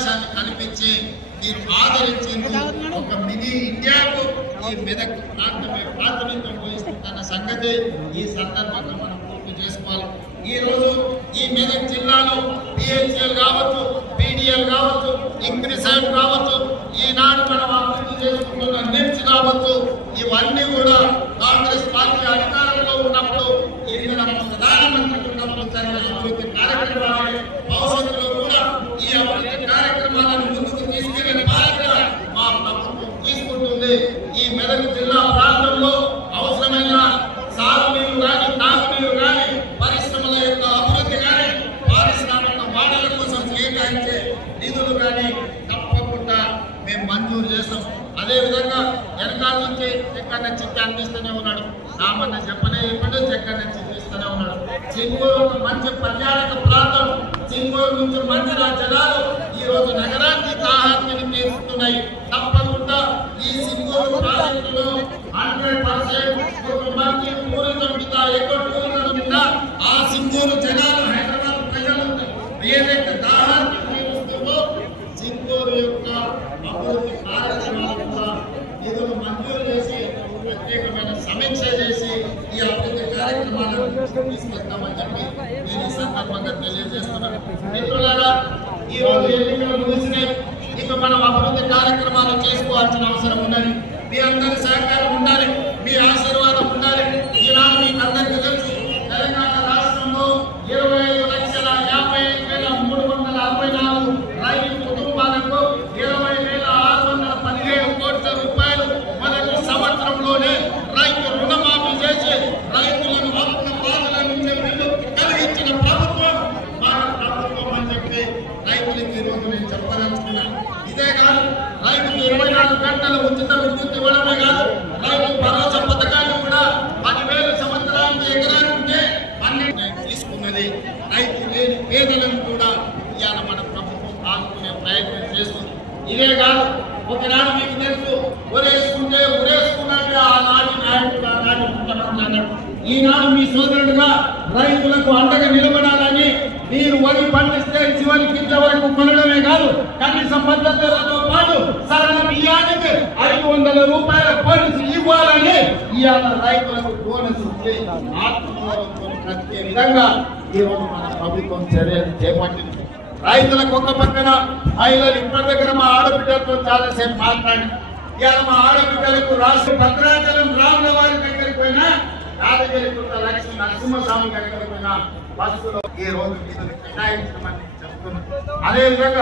అవకాశాన్ని కల్పించి మీరు ఆదరించింది ఒక మినీ ఇండియాకు ఈ మెదక్ ప్రాంతమే ప్రాతినిధ్యం వహిస్తున్న సంగతి ఈ సందర్భంగా మనం పూర్తి చేసుకోవాలి. ఈ రోజు ఈ మెదక్ జిల్లాలో పిహెచ్ఎల్ కావచ్చు, పీడిఎల్ కావచ్చు, ఇంగ్రిసైడ్ కావచ్చు, ఈనాడు మనం అభివృద్ధి చేసుకుంటున్న నిమ్స్ కావచ్చు, ఇవన్నీ కూడా కాంగ్రెస్ పార్టీ అధికారంలో ఉన్నప్పుడు ప్రధానమంత్రి ఉన్నప్పుడు జరిగిన అభివృద్ధి కార్యక్రమాలు భవిష్యత్తులో కూడా ఈ అభివృద్ధి కార్యక్రమాలను ముందుకు తీసుకెళ్లిన బాధ్యత మా ప్రభుత్వం తీసుకుంటుంది. ఈ మెదక్ జిల్లా ప్రాంతంలో అవసరమైన సాగునీరు కానీ, తాగునీరు కానీ, పరిశ్రమల యొక్క అభివృద్ధి కానీ, పారిశ్రామిక వాడల కోసం కేటాయించే నిధులు కానీ తప్పకుండా మేము మంజూరు చేస్తాం. అదేవిధంగా వెనకాల నుంచి చెక్కన్న చిట్టి అందిస్తూనే ఉన్నాడు. నామన్న చెప్పనే ఇప్పుడు చెక్కన్న చిట్టి ఇస్తూనే ఉన్నాడు. సింగూరు మంచి పర్యాటక ప్రాంతం, సింగూరు నుంచి మందిర జలాలు ఈ రోజు నగరానికి దాహాన్ని తీరుస్తున్నాయి. తప్పకుండా ఈ సింగూరు ప్రాజెక్టులో 100% మంచి టూరిజం మీద ఎక్కువ టూరిజం మీద ఆ సింగూరు జలాలు హైదరాబాద్ ప్రజలు ఏదైతే దాహాన్ని తీరుస్తుందో సింగూరు యొక్క అభివృద్ధి కార్యక్రమాలు కూడా నిధులు మంజూరు చేసి ప్రత్యేకమైన సమీక్ష చేసి ఈ అభివృద్ధి కార్యక్రమాలను తీసుకెళ్తామని చెప్పి నేను ఈ సందర్భంగా తెలియజేస్తున్నాను. మిత్రులారా, ఈ రోజు ఎన్నికలు ముగిసినాయి. ఇక మనం అభివృద్ధి కార్యక్రమాలు చేసుకోవాల్సిన అవసరం ఉన్నది. మీ అందరి సహకారం ఉండాలి, మీ ఆశీర్వాదం ఉండాలి. ఈనాడు మీకు అందరికీ తెలుసు, తెలంగాణ రాష్ట్రంలో 25,55,364 రైతు కుటుంబాలకు 20,617 కోట్ల రూపాయలు మొదటి సంవత్సరంలోనే రైతు రుణమాఫీ చేసి రైతులను ఆత్మ బాధల నుంచి విముక్తి కలిగించిన ప్రభుత్వం మన ప్రభుత్వం అని చెప్పి రైతులకి ఈరోజు నేను చెప్పదలుచుకున్నాను. ఇదే కాదు, రైతుకు 24 గంటల ఉచిత విద్యుత్ ఇవ్వడమే కాదు, రైతు భరోసా పథకాన్ని కూడా 10,000 సంవత్సరానికి ఎకరానికి 12 తీసుకున్నది. రైతు లేని పేదలను కూడా ఇవాళ మన ప్రభుత్వం ఆదుకునే ప్రయత్నం చేస్తుంది. ఇదే కాదు, ఒకనాడు మీకు తెలుసు, ఉరేసుకుంటే ఉరేసుకున్నట్టు ఆనాటి నాయకుడు ఆనాటి ముఖ్యమంత్రి అన్నాడు. ఈనాడు మీ సోదరుడుగా రైతులకు అండగా నిలబడాలని మీరు వరి పండిస్తే చివరి కింద వరకు కొనడమే కాదు, కనీస మద్దతులతో పాటు సరళ బియ్యానికి 500 రూపాయల బోనస్ ఇవ్వాలని ఇవాళ రైతులకు బోనస్ ఇచ్చి ఆత్మగౌరవంతో బ్రతికే విధంగా ఈరోజు మన ప్రభుత్వం చర్యలు చేపట్టింది. రైతులకు ఒక పక్కన మహిళలు ఇప్పటి దగ్గర మా ఆడబిడ్డలతో చాలాసేపు మాట్లాడి ఇవాళ మా ఆడబిడ్డలకు రాష్ట్ర భద్రాచలం రాముల వారి దగ్గరికి పోయినా, యాదగిరిగుట్ట లక్ష్మీ నరసింహస్వామి దగ్గరికి పోయినా బస్సులో ఈ రోజు కేటాయించమని చెప్తున్నాం. అదేవిధంగా